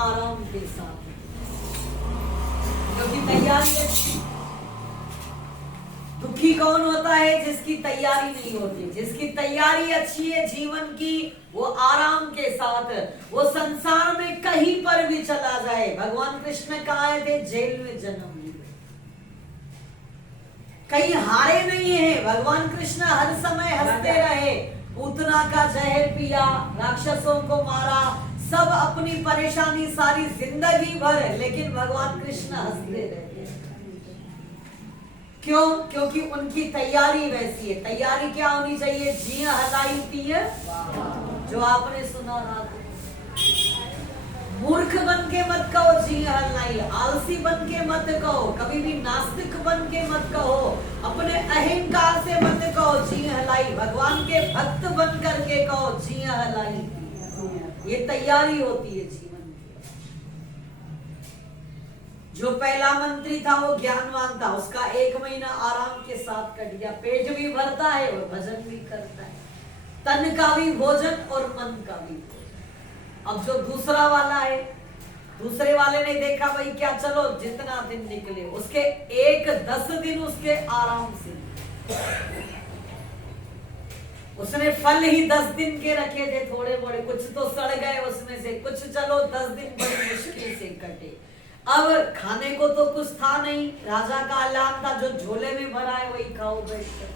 आराम के साथ, क्योंकि तैयारी अच्छी। दुखी कौन होता है? जिसकी तैयारी नहीं होती। जिसकी तैयारी अच्छी है जीवन की, वो आराम के साथ वो संसार में कहीं पर भी चला जाए। भगवान कृष्ण कहाँ थे? जेल में जन्म लिए, कहीं हारे नहीं है। भगवान कृष्ण हर समय हंसते रहे। पूतना का जहर पिया, राक्षसों को मारा, सब अपनी परेशानी सारी जिंदगी भर, लेकिन भगवान कृष्ण हंसते रहते। क्यों? क्योंकि उनकी तैयारी वैसी है। तैयारी क्या होनी चाहिए? जी हलाई पिए, जो आपने सुना रात। मूर्ख बन के मत कहो जी हलाई, आलसी बन के मत कहो, कभी भी नास्तिक बन के मत कहो, अपने अहंकार से मत कहो जी हलाई। भगवान के भक्त बन करके कहो जी हलाई। ये तैयारी होती है जीवन की। जो पहला मंत्री था वो ज्ञानवान था, उसका 1 महीना आराम के साथ कट गया। पेट भी भरता है और भजन भी करता है, तन का भी भोजन और मन का भी भोजन। अब जो दूसरा वाला है, दूसरे वाले ने देखा भाई क्या, चलो जितना दिन निकले, उसके 10 दिन उसके आराम से, उसने फल ही 10 दिन के रखे थे, थोड़े मोड़े, कुछ तो सड़ गए उसमें से, कुछ चलो 10 दिन बड़ी मुश्किल से कटे। अब खाने को तो कुछ था नहीं, राजा का ऐलान था जो झोले में भरा है वही खाओ बैठकर।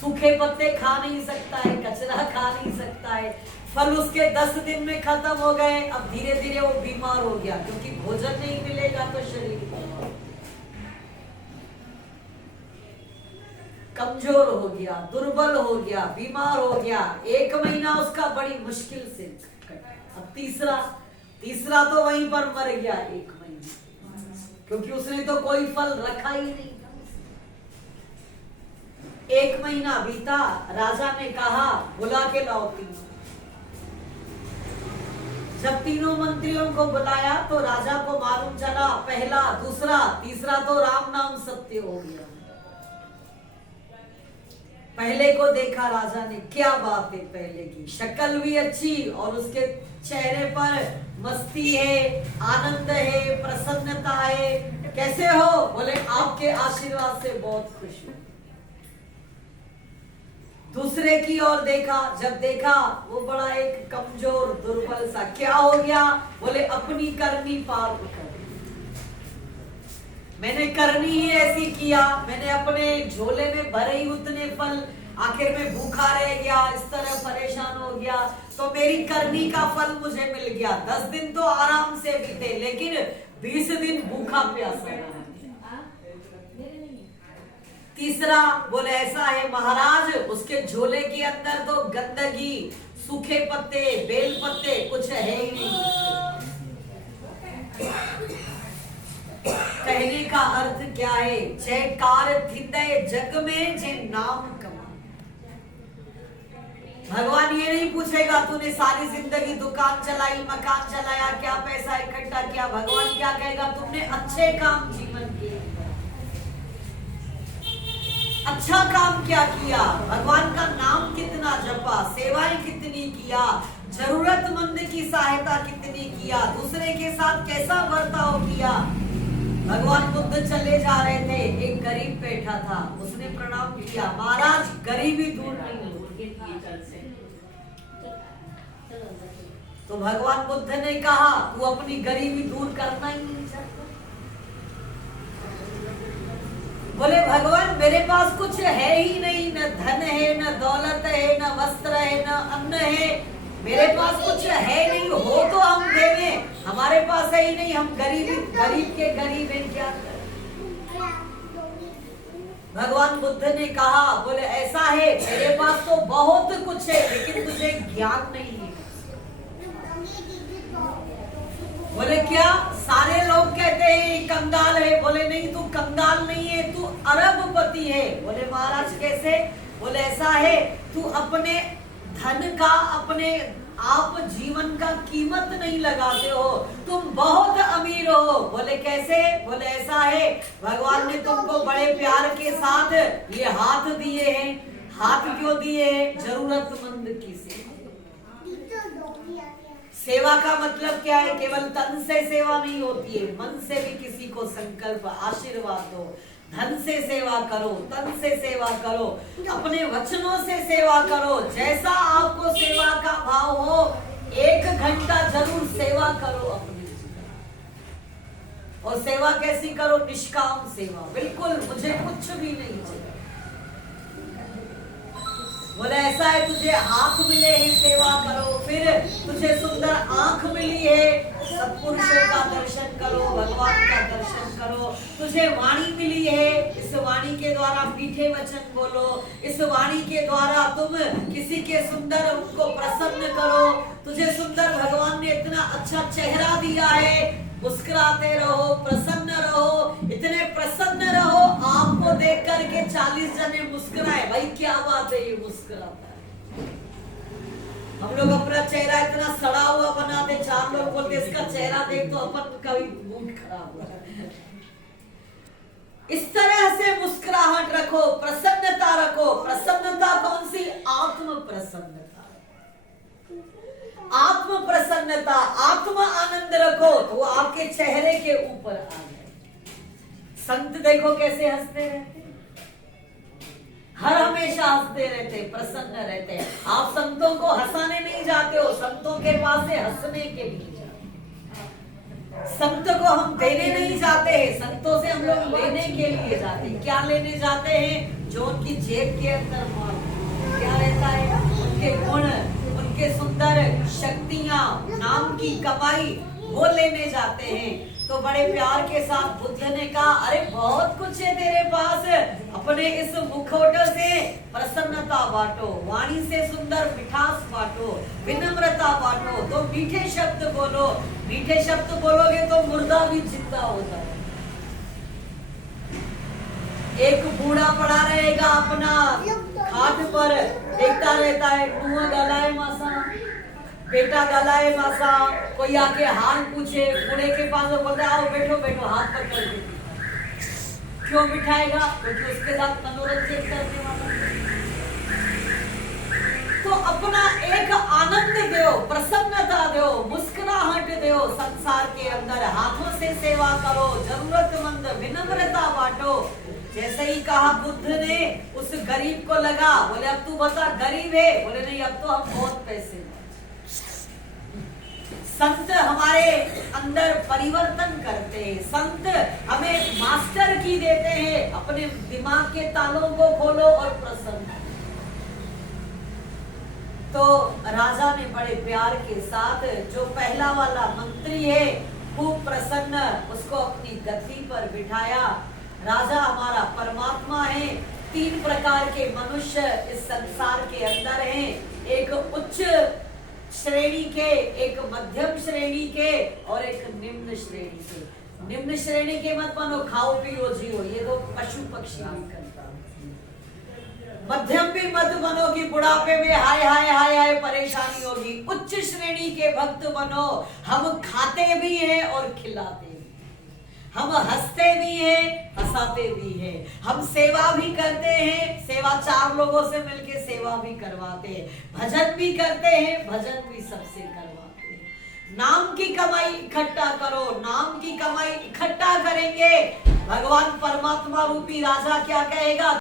सूखे पत्ते खा नहीं सकता है, कचरा खा नहीं सकता है। फल उसके 10 दिन में खत्म हो गए। अब धीरे धीरे वो बीमार हो गया, क्योंकि भोजन नहीं मिलेगा तो शरीर कमजोर हो गया, दुर्बल हो गया, बीमार हो गया। 1 महीना उसका बड़ी मुश्किल से कटा। अब तीसरा तो वहीं पर मर गया 1 महीना, क्योंकि उसने तो कोई फल रखा ही नहीं था। 1 महीना बीता, राजा ने कहा बुला के लाओ तीनों। जब तीनों मंत्रियों को बुलाया तो राजा को मालूम चला पहला, दूसरा, तीसरा तो राम नाम सत्य हो गया। पहले को देखा राजा ने, क्या बात है, पहले की शक्ल भी अच्छी और उसके चेहरे पर मस्ती है, आनंद है, प्रसन्नता है। कैसे हो? बोले आपके आशीर्वाद से बहुत खुश हूं। दूसरे की ओर देखा, जब देखा वो बड़ा एक कमजोर दुर्बल सा, क्या हो गया? बोले अपनी करनी पार कर, मैंने करनी ही ऐसी किया, मैंने अपने झोले में भरे ही उतने फल, आखिर में भूखा रह गया, इस तरह परेशान हो गया, तो मेरी करनी का फल मुझे मिल गया। 10 दिन तो आराम से बीते, लेकिन 20 दिन भूखा प्यासा रहा। तीसरा बोले ऐसा है महाराज, उसके झोले के अंदर तो गंदगी, सूखे पत्ते, बेल पत्ते कुछ है ही नहीं। कहने का अर्थ क्या है? जयकार थिंदे जग में जे नाम कमा। भगवान ये नहीं पूछेगा तूने सारी जिंदगी दुकान चलाई, मकान चलाया, क्या पैसा इकट्ठा किया। भगवान क्या कहेगा? तुमने अच्छे काम जीवन किए, अच्छा काम क्या किया, भगवान का नाम कितना जपा, सेवाएं कितनी किया, जरूरतमंद की सहायता कितनी किया, दूसरे के साथ कैसा बर्ताव किया। भगवान बुद्ध चले जा रहे थे, एक गरीब बैठा था, उसने प्रणाम किया, महाराज गरीबी दूर नहीं होगी। तो भगवान बुद्ध ने कहा तू अपनी गरीबी दूर करना ही नहीं चाहता। बोले भगवान मेरे पास कुछ है ही नहीं, न धन है, न दौलत है, न वस्त्र है, न अन्न है, मेरे पास कुछ है नहीं। हो तो हम देंगे, हमारे पास है ही नहीं, हम गरीब के गरीब हैं, क्या करें? भगवान बुद्ध ने कहा, बोले ऐसा है तेरे पास तो बहुत कुछ है लेकिन तुझे ज्ञान नहीं है। बोले क्या? सारे लोग कहते हैं कंगाल है। बोले नहीं, तू कंगाल नहीं है, तू अरबपति है। बोले महाराज कैसे? बोले ऐसा है, तू अपने धन का, अपने आप जीवन का कीमत नहीं लगाते हो, तुम बहुत अमीर हो। बोले कैसे? बोले ऐसा है, भगवान ने तुमको बड़े प्यार के साथ ये हाथ दिए हैं। हाथ क्यों दिए हैं? जरूरतमंद की सेवा। सेवा का मतलब क्या है? केवल तन से सेवा नहीं होती है, मन से भी किसी को संकल्प, आशीर्वाद दो। धन से सेवा करो, तन से सेवा करो, अपने वचनों से सेवा करो। जैसा आपको सेवा का भाव हो, 1 घंटा जरूर सेवा करो अपनी। और सेवा कैसी करो? निष्काम सेवा, बिल्कुल मुझे कुछ भी नहीं चाहिए। बोले ऐसा है, तुझे हाथ मिले ही सेवा करो, फिर तुझे सुंदर आंख मिली है, सत्पुरुषों का दर्शन करो, भगवान का दर्शन करो। तुझे वाणी मिली है, इस वाणी के द्वारा मीठे वचन बोलो, इस वाणी के द्वारा तुम किसी के सुंदर उनको प्रसन्न करो। तुझे सुंदर भगवान ने इतना अच्छा चेहरा दिया है, मुस्कुराते रहो, प्रसन्न रहो, इतने प्रसन्न रहो, आपको देख करके 40 जने मुस्कुराए। भाई क्या बात है, ये मुस्कुराता है। हम लोग अपना चेहरा इतना सड़ा हुआ बनाते, 4 लोग बोलते इसका चेहरा देख तो अपन का भी मूड खराब हो जाता है। इस तरह से मुस्कुराहट रखो, प्रसन्नता रखो। प्रसन्नता कौन सी? आत्म प्रसन्नता, आत्म प्रसन्नता, आत्म आनंद रखो तो वो आपके चेहरे के ऊपर आ जाए। संत देखो कैसे हंसते रहते, हर हमेशा हंसते रहते, प्रसन्न रहते। आप संतों को हंसाने नहीं जाते हो, संतों के पास से हंसने के लिए जाते। संत को हम देने नहीं जाते हैं, संतों से हम लोग लेने के लिए जाते हैं। क्या लेने जाते हैं? जो उनकी जेब के अंदर क्या रहता है, उनके गुण, उनके सुंदर शक्तियां, नाम की कमाई, वो लेने जाते हैं। तो बड़े प्यार के साथ बुद्ध ने कहा, अरे बहुत कुछ है तेरे पास, अपने इस मुखौटे से प्रसन्नता बांटो, वाणी से सुंदर मिठास बांटो, विनम्रता बांटो। तो मीठे शब्द बोलो, मीठे शब्द बोलोगे तो मुर्दा भी जिंदा होता है। एक बूढ़ा पड़ा रहेगा अपना खाट पर, देखता रहता है, कुआं गलाए मासा, बेटा गलाए मासा। कोई आके हाल पूछे, बूढ़े के पास वो बोलता है आओ बैठो बैठो, हाथ पकड़ के। क्यों बिठाएगा? क्योंकि उसके साथ मनोरंजन करने वाला। तो अपना एक आनंद दो, प्रसन्नता दो, मुस्कुराहट दो संसार के अंदर। हाथों से सेवा करो, जरूरतमंद, विनम्रता बांटो। जैसे ही कहा बुद्ध ने, उस गरीब को लगा, बोले अब तू बता गरीब है? बोले नहीं, अब तो हम बहुत पैसे। संत हमारे अंदर परिवर्तन करते हैं, संत हमें मास्टर की देते हैं। अपने दिमाग के तालों को खोलो और प्रसन्न। तो राजा ने बड़े प्यार के साथ जो पहला वाला मंत्री है, खूब प्रसन्न, उसको अपनी गद्दी पर बिठाया। राजा हमारा परमात्मा है। 3 प्रकार के मनुष्य इस संसार के अंदर हैं। एक उच्च श्रेणी के, एक मध्यम श्रेणी के और एक निम्न श्रेणी के। निम्न श्रेणी के मत बनो, खाओ पियो जियो, ये तो पशु पक्षी भी करता। मध्यम भी मत बनो कि बुढ़ापे में हाय हाय हाय हाय परेशानी होगी। उच्च श्रेणी के भक्त बनो, हम खाते भी हैं और खिलाते भी, हम हंसते भी हैं, हंसाते भी हैं, हम सेवा भी करते हैं, सेवा 4 लोगों से मिलके सेवा भी करवाते हैं, भजन भी करते हैं, भजन भी सबसे करवाते हैं। नाम की कमाई इकट्ठा करो, नाम की कमाई इकट्ठा करेंगे, भगवान परमात्मा रूपी राजा क्या कहेगा?